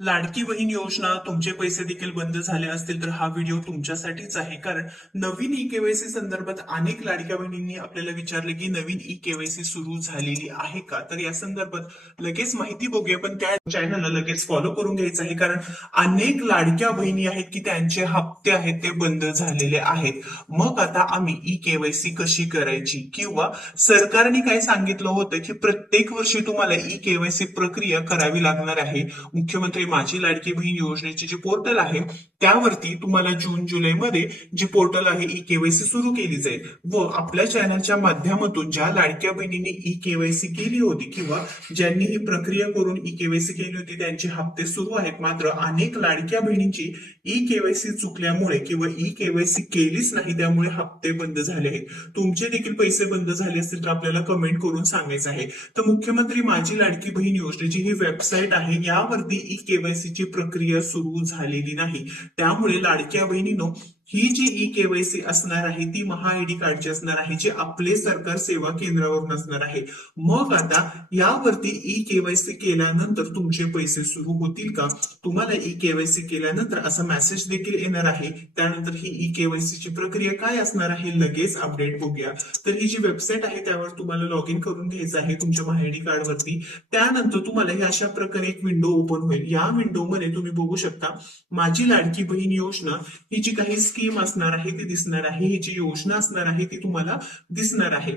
लाडकी बहीण योजना तुमचे पैसे देखील बंद झाले असतील तर हा व्हिडिओ तुमच्यासाठीच आहे. कारण नवीन ई केवायसी संदर्भात अनेक लाडक्या बहिणींनी आपल्याला विचारले की नवीन ई केवायसी सुरू झालेली आहे का. तर या संदर्भात लगेच माहिती बघूया, पण त्या चॅनलला लगेच फॉलो करून घ्यायचं आहे. कारण अनेक लाडक्या बहिणी आहेत की त्यांचे हप्ते आहेत ते बंद झालेले आहेत. मग आता आम्ही ई केवायसी कशी करायची, किंवा सरकारने काय सांगितलं होतं की प्रत्येक वर्षी तुम्हाला ई केवायसी प्रक्रिया करावी लागणार आहे. मुख्यमंत्री माझी लाडकी बहीण योजनेचे जे पोर्टल आहे त्यावरती तुम्हाला जून जुलैमध्ये जी पोर्टल आहे ई केवायसी सुरू केली जाईल. व आपल्या चॅनलच्या माध्यमातून ज्या लाडक्या बहिणींनी ई केवायसी केली होती किंवा ज्यांनी ही प्रक्रिया करून ई केवायसी केली होती त्यांचे हप्ते सुरू आहेत. मात्र अनेक लाडक्या बहिणींची ई केवायसी चुकल्यामुळे किंवा ई केवायसी केलीच नाही त्यामुळे हप्ते बंद झाले आहेत. तुमचे देखील पैसे बंद झाले असतील तर आपल्याला कमेंट करून सांगायचं आहे. तर मुख्यमंत्री माझी लाडकी बहीण योजनेची ही वेबसाईट आहे, यावरती ई केवायसीची प्रक्रिया सुरू झालेली नाही. त्यामुळे लाडक्या बहिणींनो, ही जी ई केवायसी असणार आहे ती महाआयडी कार्डची असणार आहे, जी आपले सरकार सेवा केंद्रावर नसणार आहे. मग आता यावरती ई केवायसी केल्यानंतर तुमचे पैसे सुरू होतील का? तुम्हाला ई केवायसी केल्यानंतर असा मेसेज देखील येणार आहे. त्यानंतर ही ई केवायसी ची प्रक्रिया काय असणार आहे लगेच अपडेट बघूया. तर ही जी वेबसाईट आहे त्यावर तुम्हाला लॉग इन करून घ्यायचं आहे तुमच्या महाआयडी कार्ड वरती. त्यानंतर तुम्हाला ही अशा प्रकारे एक विंडो ओपन होईल. या विंडोमध्ये तुम्ही बघू शकता माझी लाडकी बहीण योजना ही जी काही स्कीम असणार आहे ती दिसणार आहे. ही जी योजना असणार आहे ती तुम्हाला दिसणार आहे.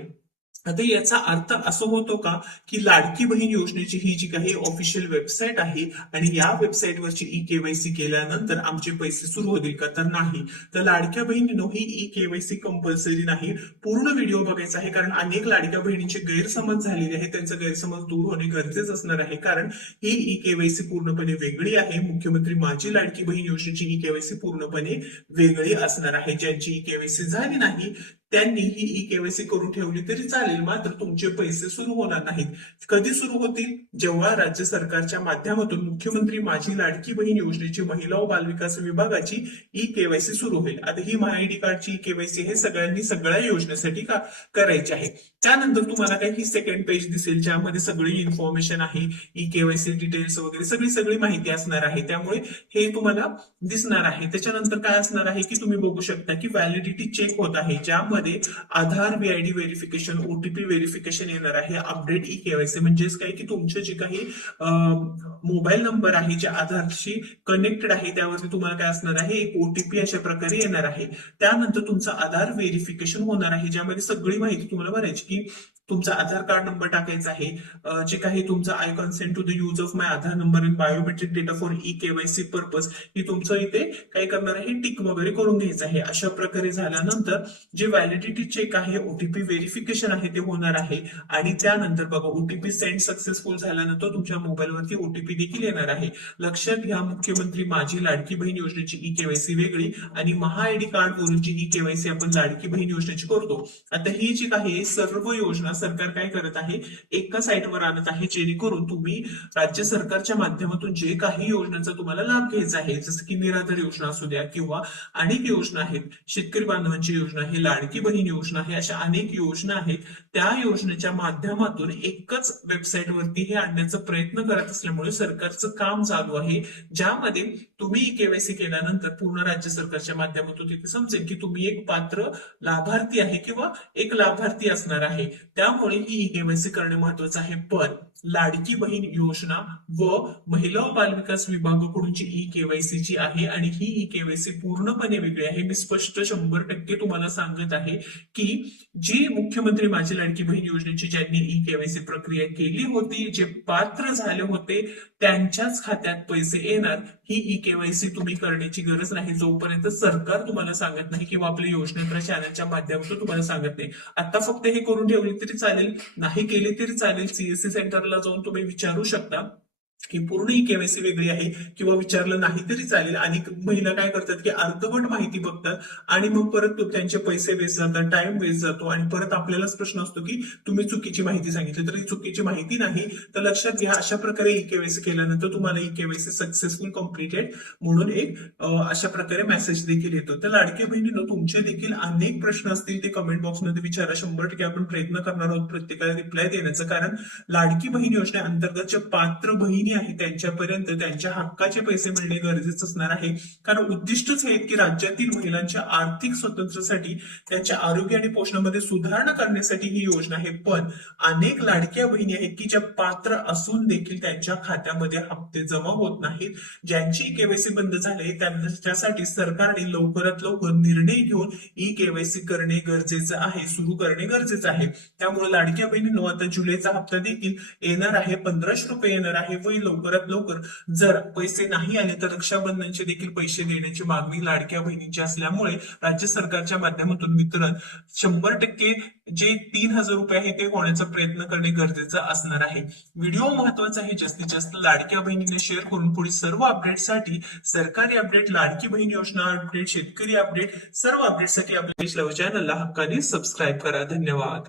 आता याचा अर्थ असं होतो का की लाडकी बहीण योजनेची ही जी काही ऑफिशियल वेबसाईट आहे आणि या वेबसाईटवरची ई केवायसी केल्यानंतर आमचे पैसे सुरू होतील का? तर नाही. तर लाडक्या बहिणीनो, ही ई केवायसी कंपल्सरी नाही. पूर्ण व्हिडिओ बघायचा आहे, कारण अनेक लाडक्या बहिणींचे गैरसमज झालेले आहे. त्यांचं गैरसमज दूर होणे गरजेचं असणार आहे. कारण ही ई केवायसी पूर्णपणे वेगळी आहे. मुख्यमंत्री माझी लाडकी बहीण योजनेची ई केवायसी पूर्णपणे वेगळी असणार आहे. ज्यांची ई केवायसी झाली नाही त्यांनी ही ई केवायसी करून ठेवली तरी चालेल, मात्र तुमचे पैसे सुरू होणार नाहीत. कधी सुरू होतील? जेव्हा राज्य सरकारच्या माध्यमातून मुख्यमंत्री माझी लाडकी बहीण योजनेची महिला व बालविकास विभागाची ई केवायसी सुरू होईल. आता ही महाआयडी कार्डची ई केवायसी हे सगळ्यांनी सगळ्या योजनेसाठी का करायची आहे. त्यानंतर तुम्हाला काही सेकंड पेज दिसेल ज्यामध्ये सगळी इन्फॉर्मेशन आहे, ई केवायसी डिटेल्स वगैरे सगळी सगळी माहिती असणार आहे. त्यामुळे हे तुम्हाला दिसणार आहे. त्याच्यानंतर काय असणार आहे की तुम्ही बघू शकता की व्हॅलिडिटी चेक होत आहे, ज्यामध्ये आधार व्हीआयडी व्हेरिफिकेशन, ओटीपी व्हेरिफिकेशन येणार आहे. अपडेट ई केवायसी म्हणजेच काय की तुमचे जे काही मोबाईल नंबर आहे जे आधारशी कनेक्टेड आहे त्यावरती तुम्हाला काय असणार आहे, एक ओटीपी अशा प्रकारे येणार आहे. त्यानंतर तुमचं आधार व्हेरिफिकेशन होणार आहे, ज्यामध्ये सगळी माहिती तुम्हाला भरायची की तुमचा आधार कार्ड नंबर टाकायचा आहे, जे काही तुमचं I consent to the use of my Aadhaar number in biometric data for e KYC purpose, ही तुमचं इथे काय करणार आहे, टिक वगैरे करून घ्यायचं आहे. अशा प्रकारे झाल्यानंतर जे व्हॅलिडिटी चेक आहे, ओटीपी व्हेरिफिकेशन आहे ते होणार आहे. आणि त्यानंतर बघा ओटीपी सेंड सक्सेसफुल झाल्यानंतर तुमच्या मोबाईलवरती ओटीपी देखील येणार आहे. लक्षात घ्या, मुख्यमंत्री माझी लाडकी बहीण योजनेची ई केवायसी वेगळी आणि महाआयडी कार्ड वरूनची ई केवायसी आपण लाडकी बहीण योजनेची करतो. आता ही जी काही सर्व योजना सरकार काय करत आहे, एका साईटवर आणत आहे, जेणेकरून तुम्ही राज्य सरकारच्या माध्यमातून जे काही योजनांचा तुम्हाला लाभ घ्यायचा आहे, जसं की निराधार योजना असू द्या किंवा अनेक योजना आहेत, शेतकरी बांधवांची योजना आहे, लाडकी बहीण योजना आहे, अशा अनेक योजना आहेत. त्या योजनेच्या माध्यमातून एकच वेबसाईट वरती हे आणण्याचा प्रयत्न करत असल्यामुळे सरकारचं काम चालू आहे, ज्यामध्ये तुम्ही केवायसी केल्यानंतर पूर्ण राज्य सरकारच्या माध्यमातून तिथे समजेल की तुम्ही एक पात्र लाभार्थी आहे किंवा एक लाभार्थी असणार आहे. त्यामुळे ही केवायसी करणे महत्वाचं आहे. पण लाडकी बहीण योजना व महिला व बालविकास विभागाकडून जी ई केवायसी ची आहे आणि ही ई केवायसी पूर्णपणे वेगळी आहे. मी स्पष्ट 100% तुम्हाला सांगत आहे की जी मुख्यमंत्री माझी लाडकी बहीण योजनेची ज्यांनी ई केवायसी प्रक्रिया केली होती, जे पात्र झाले होते त्यांच्याच खात्यात पैसे येणार. ही ई केवायसी तुम्ही करण्याची गरज नाही जोपर्यंत सरकार तुम्हाला सांगत नाही किंवा आपल्या योजनेच्या चॅनलच्या माध्यमातून तुम्हाला सांगत नाही. आता फक्त हे करून ठेवली तरी चालेल, नाही केली तरी चालेल. सीएससी सेंटरला जाऊन तुम्ही विचारू शकता की पूर्ण ही केवायसी वेगळी आहे, किंवा विचारलं नाही तरी चालेल. आणि महिला काय करतात की अर्धवट माहिती बघतात आणि मग परत त्यांचे पैसे वेस्ट जातात, टाइम वेस्ट जातो आणि परत आपल्यालाच प्रश्न असतो की तुम्ही चुकीची माहिती सांगितली. तर ही चुकीची माहिती नाही. तर लक्षात घ्या, अशा प्रकारे ई केवायसी केल्यानंतर तुम्हाला ई केवायसी सक्सेसफुल कम्प्लिटेड म्हणून एक अशा प्रकारे मेसेज देखील येतो. तर लाडक्या बहिणींनो, तुमचे देखील अनेक प्रश्न असतील ते कमेंट बॉक्समध्ये विचारा. 100% आपण प्रयत्न करणार आहोत प्रत्येकाला रिप्लाय देण्याचा. कारण लाडकी बहीण योजनेअंतर्गत ज्या पात्र बहिणी आहेत त्यांच्यापर्यंत त्यांच्या हक्काचे पैसे मिळणे गरजेचं असणार आहे. कारण उद्दिष्टच हे की राज्यातील महिलांच्या आर्थिक स्वातंत्र्यासाठी त्यांच्या आरोग्य आणि पोषणामध्ये सुधारणा करण्यासाठी ही योजना आहे. पण अनेक लाडक्या बहिणी आहेत की ज्या पात्र असून देखील त्यांच्या खात्यामध्ये हप्ते जमा होत नाहीत. ज्यांची केवायसी बंद झाले त्यांच्यासाठी सरकारने लवकरात लवकर निर्णय घेऊन ई केवायसी करणे गरजेचं आहे, सुरू करणे गरजेचं आहे. त्यामुळे लाडक्या बहिणींनो आता जुलैचा हप्ता देखील येणार आहे, 1500 रुपये येणार आहे व लवकरात लवकर जर पैसे नाही आले तर रक्षाबंधनचे देखील पैसे देण्याची मागणी लाडक्या बहिणींची असल्यामुळे राज्य सरकारच्या माध्यमातून वितरण 100% जे 3000 रुपये आहे ते होण्याचा प्रयत्न करणे गरजेचं असणार आहे. व्हिडिओ महत्वाचा आहे, जास्तीत जास्त लाडक्या बहिणींना शेअर करून पुढील सर्व अपडेटसाठी, सरकारी अपडेट, लाडकी बहीण योजना अपडेट, शेतकरी अपडेट, सर्व अपडेटसाठी आपल्या चॅनलला हक्काने सबस्क्राईब करा. धन्यवाद.